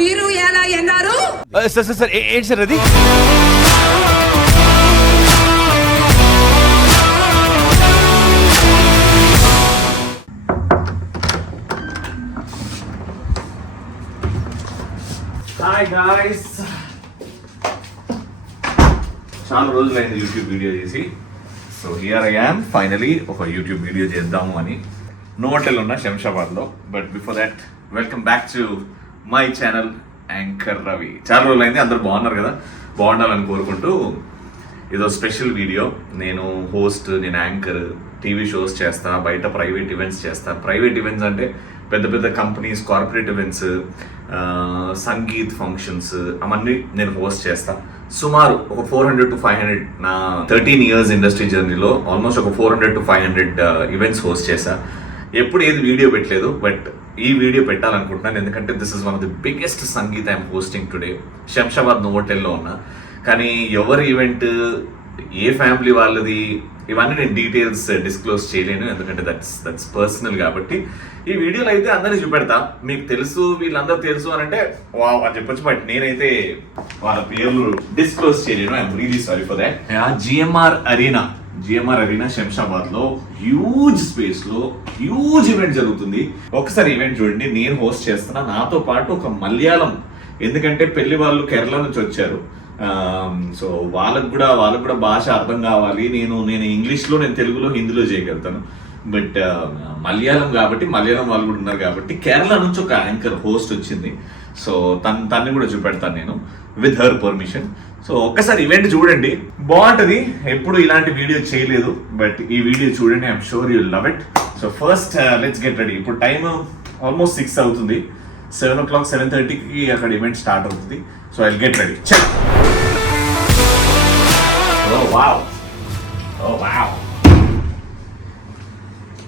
మీరు ఎలా ఎన్నారు? సార్ ఏంటి సార్ అది? హాయ్ గాయ్స్, చాలా రోజులైంది యూట్యూబ్ వీడియో చేసి. So here I am finally ఒక యూట్యూబ్ వీడియో చేద్దాము అని నోవోటెల్ ఉన్న శంషాబాద్లో. But before that welcome back to my channel anchor Ravi. చాలా రోజులైంది, అందరూ బాగున్నారు కదా, బాగుండాలని కోరుకుంటూ ఇదో స్పెషల్ వీడియో. నేను హోస్ట్, నేను యాంకర్, టీవీ షోస్ చేస్తా, బయట ప్రైవేట్ ఈవెంట్స్ చేస్తా. ప్రైవేట్ ఈవెంట్స్ అంటే పెద్ద పెద్ద companies, corporate events, sangeet functions, అవన్నీ నేను హోస్ట్ చేస్తా. సుమారు ఒక 400 to 500 నా 13 years ఇండస్ట్రీ జర్నీలో ఆల్మోస్ట్ ఒక 400 to 500 ఈవెంట్స్ హోస్ట్ చేశా. ఎప్పుడు ఏది వీడియో పెట్టలేదు, బట్ ఈ వీడియో పెట్టాలనుకుంటున్నాను. ఎందుకంటే this is one of the biggest sangeet I'm hosting today. Shamshabad నోవోటెల్లో ఉన్నా. కానీ ఎవరి ఈవెంట్, ఏ ఫ్యామిలీ వాళ్ళది, ఇవన్నీ నేను డీటెయిల్స్ డిస్క్లోజ్ చేయలేను, ఎందుకంటే దట్స్ పర్సనల్. కాబట్టి ఈ వీడియోలో అయితే అందరినీ చూపెడతా. మీకు తెలుసు, వీళ్ళందరూ తెలుసు అని అంటే వావ్ అని చెప్పొచ్చు, బట్ నేనైతే వాళ్ళ పేర్లు డిస్క్లోజ్ చేయలేను. I'm really sorry for that. GMR arena Shamshabad లో హ్యూజ్ స్పేస్ లో హ్యూజ్ ఈవెంట్ జరుగుతుంది. ఒకసారి ఈవెంట్ చూడండి. నేను హోస్ట్ చేస్తున్నా, నాతో పాటు ఒక మలయాళం, ఎందుకంటే పెళ్లి వాళ్ళు కేరళ నుంచి వచ్చారు. సో వాళ్ళకు కూడా భాష అర్థం కావాలి. నేను ఇంగ్లీష్లో, నేను తెలుగులో, హిందీలో చేయగలుగుతాను. బట్ మలయాళం కాబట్టి, మలయాళం వాళ్ళు కూడా ఉన్నారు కాబట్టి కేరళ నుంచి ఒక యాంకర్ హోస్ట్ వచ్చింది. సో తన్ని కూడా చూపెడతాను నేను విత్ హర్ పర్మిషన్. సో ఒక్కసారి ఈవెంట్ చూడండి, బాగుంటుంది. ఎప్పుడు ఇలాంటి వీడియో చేయలేదు, బట్ ఈ వీడియో చూడండి. I'm sure you love it. So first let's get ready. ఇప్పుడు టైం ఆల్మోస్ట్ 6 అవుతుంది. 7 o'clock 7:30కి అక్కడ ఈవెంట్ స్టార్ట్ అవుతుంది. So I'll get ready. చల్. ఓ వావ్,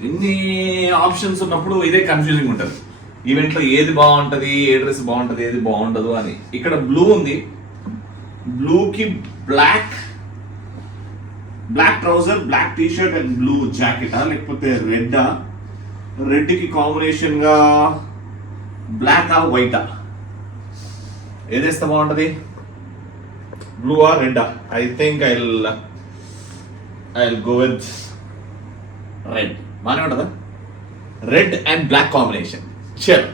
ఇన్ని ఆప్షన్స్ ఉన్నప్పుడు ఇదే కన్ఫ్యూజింగ్ ఉంటుంది. ఈవెంట్లో ఏది బాగుంటుంది, ఏ డ్రెస్ బాగుంటుంది, ఏది బాగుండదు అని. ఇక్కడ బ్లూ ఉంది, బ్లూకి black trouser, black T shirt and blue జాకెటా, లేకపోతే రెడ్కి కాంబినేషన్ గా బ్లాకా వైటా, ఏదేస్తే బాగుంటుంది? బ్లూవా రెడ్డా? I think I go with red. బాగానే ఉంటుందా? Red and black combination. చల్.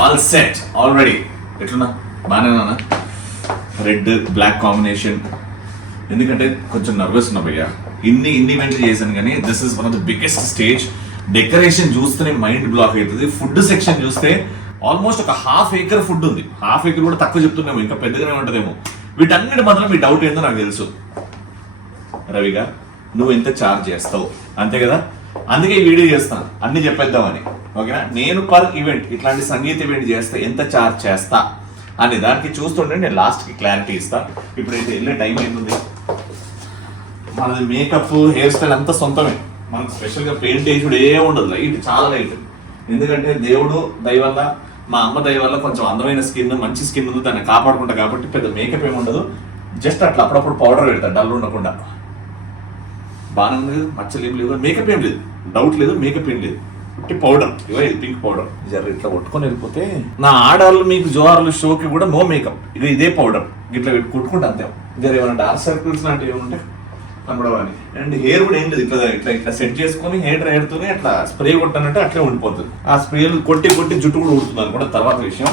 All set already. ఎట్లున్నా? బాగానే ఉన్నా? Red black combination. ఎందుకంటే కొంచెం నర్వస్ ఉన్నా భయ్యా. ఇన్ని ఈవెంట్లు చేశాను, కానీ this is one of the biggest stage. Decoration చూస్తేనే మైండ్ బ్లాక్ అవుతుంది. ఫుడ్ సెక్షన్ చూస్తే ఆల్మోస్ట్ ఒక 1/2 acre ఫుడ్ ఉంది. 1/2 acre కూడా తక్కువ చెప్తున్నాము, ఇంకా పెద్దగానే ఉంటుందేమో. వీటన్నిటి మాత్రం మీ డౌట్ ఏందో నాకు తెలుసు. రవిగా, నువ్వు ఎంత ఛార్జ్ చేస్తావు, అంతే కదా? అందుకే ఈ వీడియో చేస్తాను, అన్ని చెప్పేద్దామని. ఓకేనా? నేను పర్ ఈవెంట్, ఇట్లాంటి సంగీత ఈవెంట్ చేస్తే ఎంత ఛార్జ్ చేస్తా అని దానికి చూస్తుంటే నేను లాస్ట్కి క్లారిటీ ఇస్తా. ఇప్పుడైతే వెళ్ళే టైం ఏంటుంది. మనది మేకప్, హెయిర్ స్టైల్ అంతా సొంతమే. మనకు స్పెషల్గా పెయింట్ వేసుడు ఏ ఉండదు. లైట్, చాలా లైట్. ఎందుకంటే దేవుడు దయ వల్ల, మా అమ్మ దయ వల్ల కొంచెం అందమైన స్కిన్, మంచి స్కిన్ ఉంది, దాన్ని కాపాడుకుంటా కాబట్టి పెద్ద మేకప్ ఏమి ఉండదు. జస్ట్ అట్లా అప్పుడప్పుడు పౌడర్ పెడతాను, డల్ ఉండకుండా. బాగానే ఉంది, మచ్చలు ఏం లేదు, మేకప్ ఏం లేదు, డౌట్ లేదు, మేకప్ ఏం లేదు, పౌడర్. ఇవే పింక్ పౌడర్. జర ఇట్లా కొట్టుకొని వెళ్ళిపోతే నా ఆడవాళ్ళు మీకు జోహార్లు షోకి కూడా నో మేకప్, ఇదే పౌడర్ ఇట్లా కొట్టుకుంటే అంతే. జర ఏమైనా డార్క్ సర్కిల్స్ లాంటివి ఏమంటే కనబడవాలి. అండ్ హెయిర్ కూడా ఏం లేదు, ఇట్లా సెట్ చేసుకొని హెయిర్ డ్రైయర్తోనే అట్లా స్ప్రే కొట్టానంటే అట్లే ఉండిపోతుంది. ఆ స్ప్రేలు కొట్టి జుట్టు కూడా ఉడుతుంది అనుకుంటా, తర్వాత విషయం.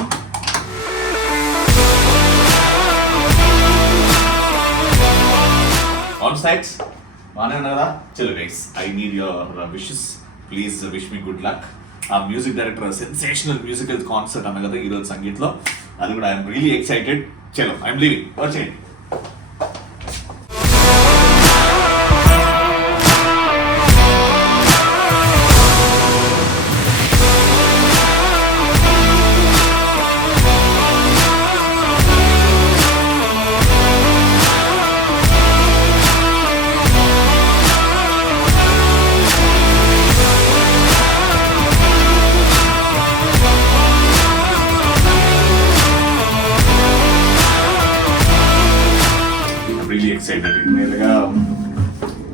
ఆన్ సైడ్స్ బాగానే ఉన్నా కదా? చలో guys, I need your wishes. Please wish me good luck. ఆ music director sensational musical concert అన్న కదా ఈరోజు సంగీత్లో, అది కూడా ఐఎమ్ రియలీ ఎక్సైటెడ్. చలో, ఐఎమ్ లీవింగ్. వచ్చేయండి. ఎక్సైటెడ్.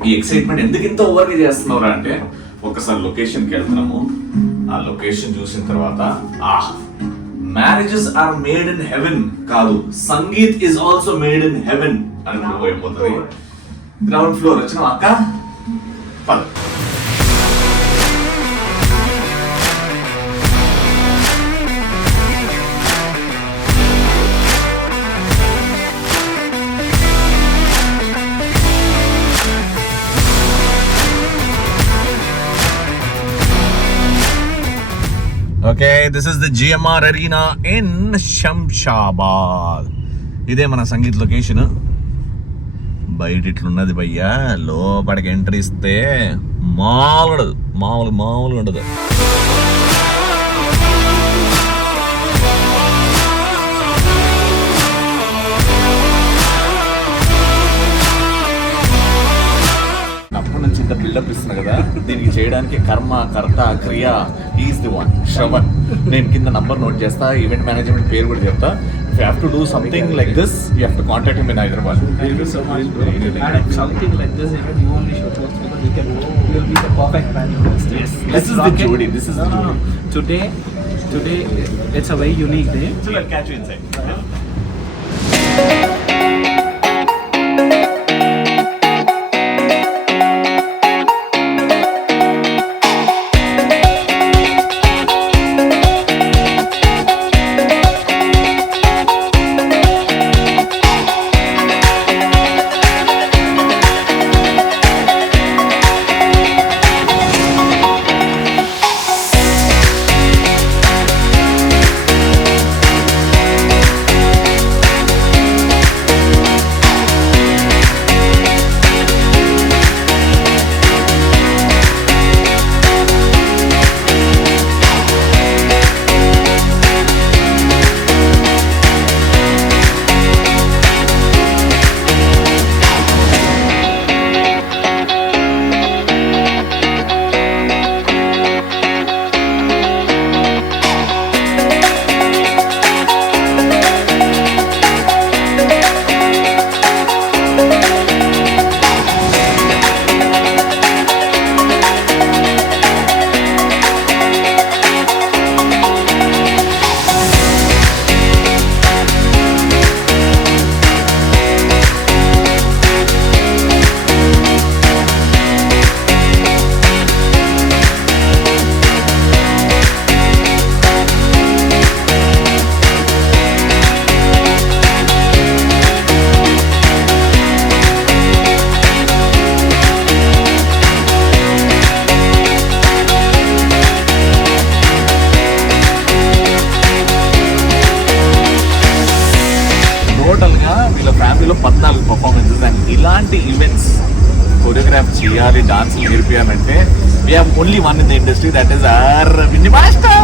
ఈ ఎక్సైట్మెంట్ ఎందుకు ఇంత ఓవర్గా చేస్తున్నారా అంటే, ఒక ఒకసారి లొకేషన్కి వెళ్తున్నాము. ఆ లొకేషన్ చూసిన తర్వాత marriages are made in heaven కాదు, sangeet is also made in heaven అని ప్రూవ్ అయిపోతుంది. గ్రౌండ్ ఫ్లోర్ వచ్చిన అక్క పద. Okay, this is the GMR arena in Shamshabad. ఇదే మన సంగీత్ లొకేషన్. బయట ఇట్లున్నది భయ్యా, లోపలికి ఎంట్రీ ఇస్తే మామూలుగా ఉండదు. అప్పటి నుంచి ఇంత బిల్డప్ ఇస్తున్నా కదా, దీనికి చేయడానికి కర్మ కర్త క్రియ ఈజ్ ది వన్ శ్రవణ్. నేను కింద నంబర్ నోట్ చేస్తా, ఈవెంట్ మేనేజ్మెంట్ పేరు కూడా చెప్తా. If you have to do something like this, you have to contact him in Hyderabad. Thank you so much, bro. And something like this, even you only should work because you will be the perfect man. Yes. This is the Jodi. This is the Jodi. Today, it's a very unique day. So I'll catch you inside. వీళ్ళ ఫ్యామిలీలో 14 performances. And ఇలాంటి events choreograph చేయాలి, డాన్స్ నేర్పియాలంటే we have only one in the industry, that is our Mini Master.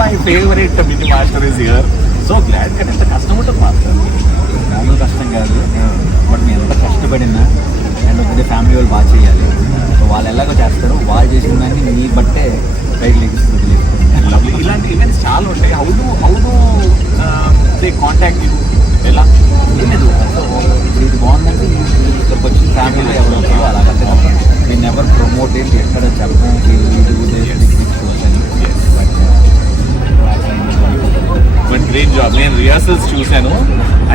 My favorite Mini Master is here. So glad that ఎంత కష్టం ఉంటుంది మాస్టర్. మామూలు కష్టం కాదు, బట్ మేము ఎంత కష్టపడినా అండ్ ఒకటే ఫ్యామిలీ వాళ్ళు బాగా చేయాలి. సో వాళ్ళు ఎలాగో చేస్తారు, వాళ్ళు చేసిన దాన్ని మీ బట్టే పైకి లెగిస్తుంది. ఇలాంటి ఈవెంట్స్ చాలా ఉంటాయి. How do they contact you? ఎలా లేదు, ఇప్పుడు ఇది బాగుందంటే ఇక్కడికి వచ్చిన ఫ్యామిలీలో ఎవరు వస్తారో అలాగంటే నేను ఎవరు ప్రమోట్ ఏంటి ఎక్కడ చెప్పడం బట్ గ్రేట్ జాబ్. నేను రిహార్సల్స్ చూశాను.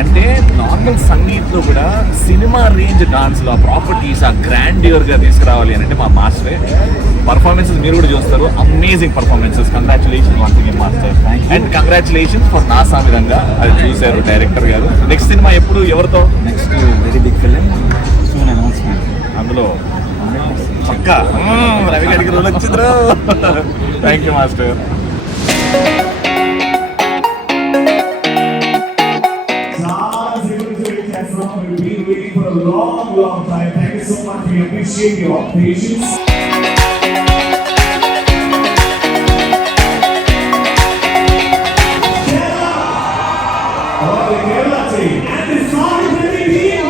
అంటే నార్మల్ సంగీత్లో కూడా సినిమా రేంజ్ డాన్స్లో ఆ ప్రాపర్టీస్ ఆ గ్రాండ్యూర్గా తీసుకురావాలి అని అంటే మా మాస్టరే. పర్ఫార్మెన్సెస్ మీరు కూడా చూస్తారు, amazing performances. Congratulation once again master, and congratulation for నాసా విధంగా అది చూశారు డైరెక్టర్ గారు. నెక్స్ట్ సినిమా ఎప్పుడు ఎవరితో? Next very big film soon announcement. అందులో పక్కా రవి గారికి రోజు వచ్చిండ్రు. Thank you master. We've been waiting for a long time. Thank you so much. We appreciate your patience. Kerala! Oh, the Kerala team. And the Sonipuri team.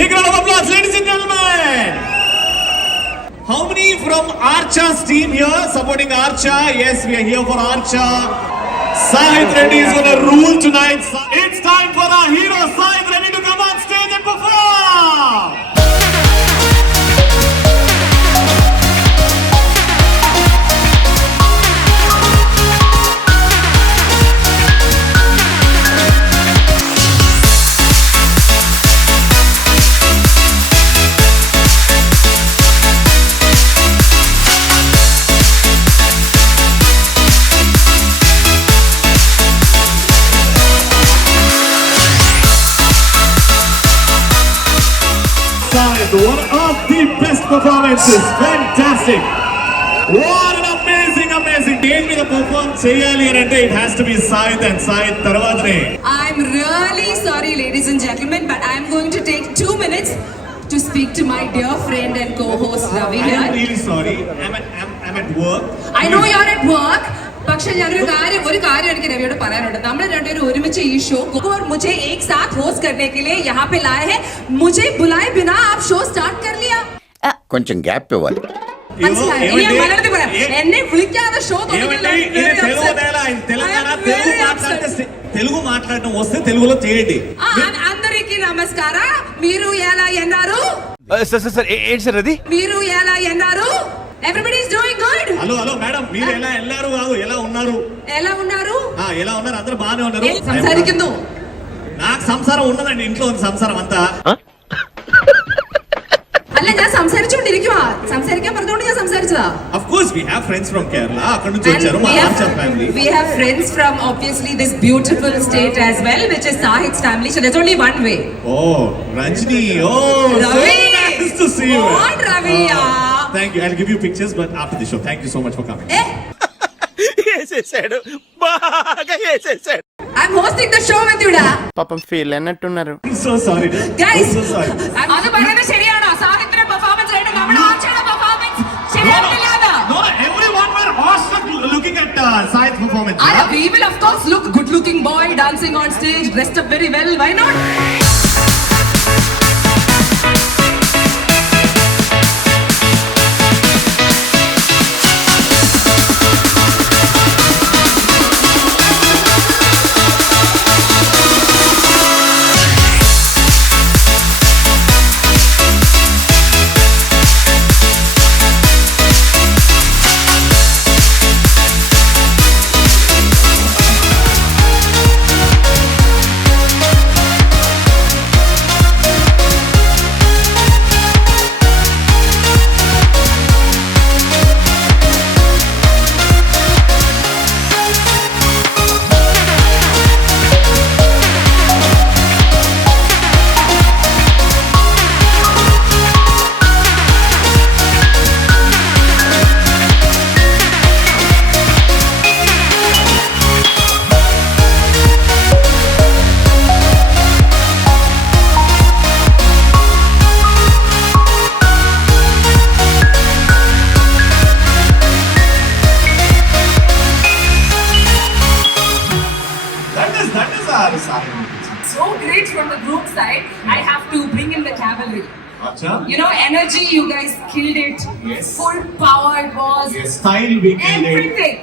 Big round of applause, ladies and gentlemen. How many from Archa's team here supporting Archa? Yes, we are here for Archa. Sahith Reddy is going to rule tonight. It's time for our hero Sahith Reddy to come on stage and perform. One of the best performances. Fantastic. What an amazing. Game మీద perform చేయాలి అని అంటే it has to be Sahith and Sahith తర్వాతనే. I'm really sorry, ladies and gentlemen, but I'm going to take 2 minutes to speak to my dear friend and co-host Ravi I am here. really sorry. I'm at work. I know you're at work. പക്ഷെ ഞാനൊരു കാര്യം എനിക്ക് രവിയോട് പറയാനുണ്ട്. നമ്മൾ രണ്ടുപേരും ഒരുമിച്ച് ഈ ഷോ और मुझे एक साथ होस्ट करने के लिए यहाँ पे लाए हैं. मुझे बुलाए बिना आप शो स्टार्ट कर लिया. కొంచెం గ్యాప్ ఇవ్వాలి. മനസ്സിലായോ? ഇനി ഞാൻ മലയാളത്തിൽ പറയാം. എന്നെ വിളിക്കാതെ ഷോ తెలుగు మాట్లాడడం వస్తే తెలుగులో చేయండి. అందరికీ నమస్కార. మీరు ఎలా ఉన్నారు? సార్ ఏంటి సార్ అది? మీరు ఎలా ఉన్నారు? Everybody is doing good. Hello madam, మీరు ఎలా వెళ్ళారు కాదు, ఎలా ఉన్నారు? ఎలా ఉన్నారు? ఎలా ఉన్నారు? అందరూ బాగానే ఉన్నారు. సంసారిക്കുന്നു. నాకు సంసారం ఉన్నదండి, ఇంట్లో ఉంది సంసారం అంతా. അല്ല ഞാൻ സംസാരിച്ചുകൊണ്ടിരിക്കുവാ. സംസാരിക്കാൻ പറഞ്ഞുകൊണ്ട് ഞാൻ സംസാരിച്ചതാ. Of course we have friends from Kerala. అక్కడ నుంచి వచ్చారు మా Archer family. We have friends from obviously this beautiful state as well, which is Sahith's family. So there's only one way. Oh, Ranjini. Oh, Ravi. So nice to see you. What Ravi? Thank you. I'll give you pictures but after the show. Thank you so much for coming. వేసేసాడు, బాగా వేసేసాడు. I'm hosting the show with you da. పాపం ఫీల్ అన్నట్టున్నారు. I'm so sorry. Guys, I'm so sorry. അത് പറയുന്നത് ശരിയാണോ? സാഹിത്യത്തിന്റെ പെർഫോമൻസ് ആയിട്ട് നമ്മുടെ ആർച്ചയുടെ പെർഫോമൻസ് ശരിയായിട്ടില്ല. No, everyone were awesome looking at Sahith's performance. We will of course look good looking boy dancing on stage, dressed up very well. Why not? So great from the group side. I have to bring in the cavalry. Acha. You know, energy, you guys killed it. Yes. Full power it was. Yes, style we killed it. Everything.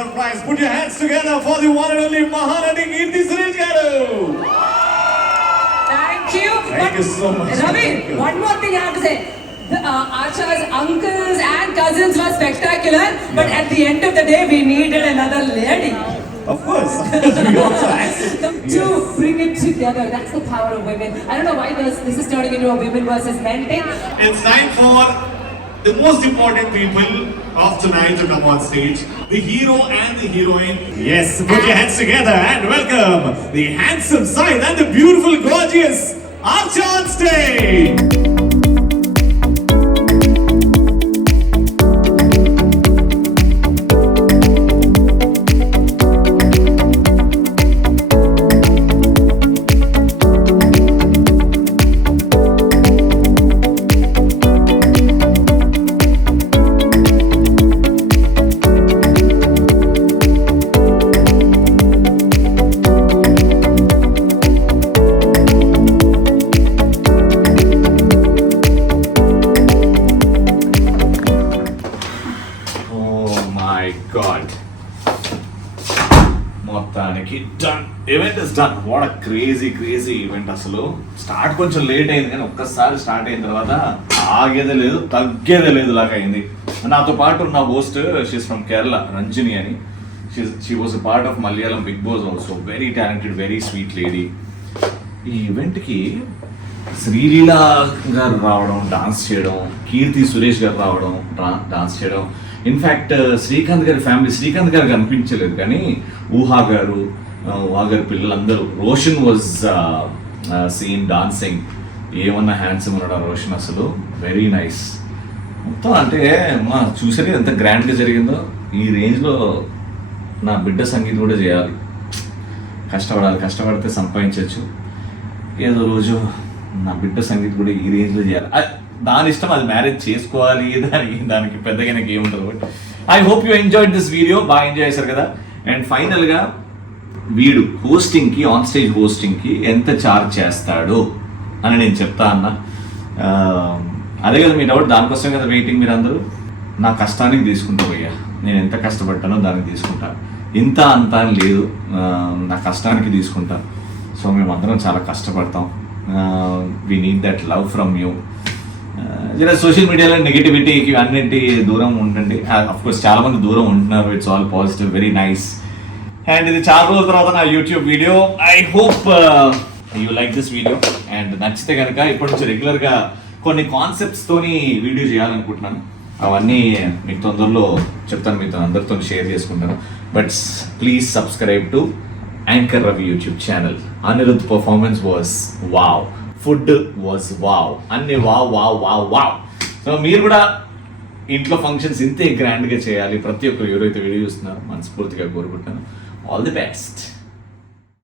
Surprise! Put your hands together for the one and only Mahanadi Kirti Suresh garu. Thank you. Thank you so much. Ravi, Thank you. one more thing I have to say. Archer's uncles and cousins were spectacular, but at the end of the day, we needed another lady. Of course. We also asked. To bring it together. That's the power of women. I don't know why this is turning into a women versus men thing. It's time for the most important people of tonight to come on stage, the hero and the heroine. Yes, put your hands together and welcome the handsome Sahith and the beautiful, gorgeous Archer on stage. Event is done. What a crazy event. అసలు స్టార్ట్ కొంచెం లేట్ అయింది కానీ ఒక్కసారి స్టార్ట్ అయిన తర్వాత ఆగేదే లేదు తగ్గేదే లేదు లాగా అయింది. నాతో పాటు ఉన్న host she's from Kerala, Ranjani అని. She was a part of Malayalam Bigg Boss also. Very talented, very sweet lady. ఈ ఈవెంట్కి శ్రీలీల గారు రావడం, డాన్స్ చేయడం, కీర్తి సురేష్ గారు రావడం, డాన్స్ చేయడం. ఇన్ఫ్యాక్ట్ శ్రీకాంత్ గారి ఫ్యామిలీ, శ్రీకాంత్ గారికి అనిపించలేదు కానీ ఊహా గారు పిల్లలందరూ, రోషన్ వాజ్ సీన్ డాన్సింగ్. ఏమన్నా హ్యాండ్సమ్ ఉన్నాడు ఆ రోషన్, అసలు వెరీ నైస్. మొత్తం అంటే మా చూసారు ఎంత గ్రాండ్గా జరిగిందో. ఈ రేంజ్లో నా బిడ్డ సంగీతం కూడా చేయాలి. కష్టపడితే సంపాదించవచ్చు. ఏదో రోజు నా బిడ్డ సంగీతం కూడా ఈ రేంజ్లో చేయాలి. దాని ఇష్టం, అది మ్యారేజ్ చేసుకోవాలి, దానికి పెద్దగా నాకు ఏముంటుంది. But I hope you enjoyed this video. బాగా ఎంజాయ్ చేశారు కదా. అండ్ ఫైనల్గా వీడు హోస్టింగ్కి, ఆన్ స్టేజ్ హోస్టింగ్కి ఎంత ఛార్జ్ చేస్తాడు అని నేను చెప్తా అన్నా. అదే కదా మీ డౌట్, దానికోసం కదా వెయిటింగ్ మీరు అందరూ. నా కష్టానికి తీసుకుంటా పోయా, నేను ఎంత కష్టపడ్డానో దానికి తీసుకుంటా. ఇంత అంత అని లేదు, నా కష్టానికి తీసుకుంటా. సో మేమందరం చాలా కష్టపడతాం. We need that love from you. జర సోషల్ మీడియాలో నెగిటివిటీకి అన్నింటి దూరం ఉండండి. అఫ్కోర్స్ చాలా మంది దూరం ఉంటున్నారు. It's all positive, very nice. And ఇది చాలా రోజుల తర్వాత నా YouTube video. I hope you like this video. And నచ్చితే కనుక ఇప్పటి నుంచి రెగ్యులర్గా కొన్ని కాన్సెప్ట్స్తోని వీడియో చేయాలనుకుంటున్నాను. అవన్నీ మీకు తొందరలో చెప్తాను, మీతో అందరితో షేర్ చేసుకుంటాను. But please subscribe to anchor Ravi YouTube channel. Anirudh performance was wow, food was wow, అన్ని వావ్. సో మీరు కూడా ఇంట్లో ఫంక్షన్స్ ఇంతే గ్రాండ్గా చేయాలి. ప్రతి ఒక్కరు ఎవరైతే వీడియో చూస్తున్నారో మనస్ఫూర్తిగా కోరుకుంటున్నాను. All the best.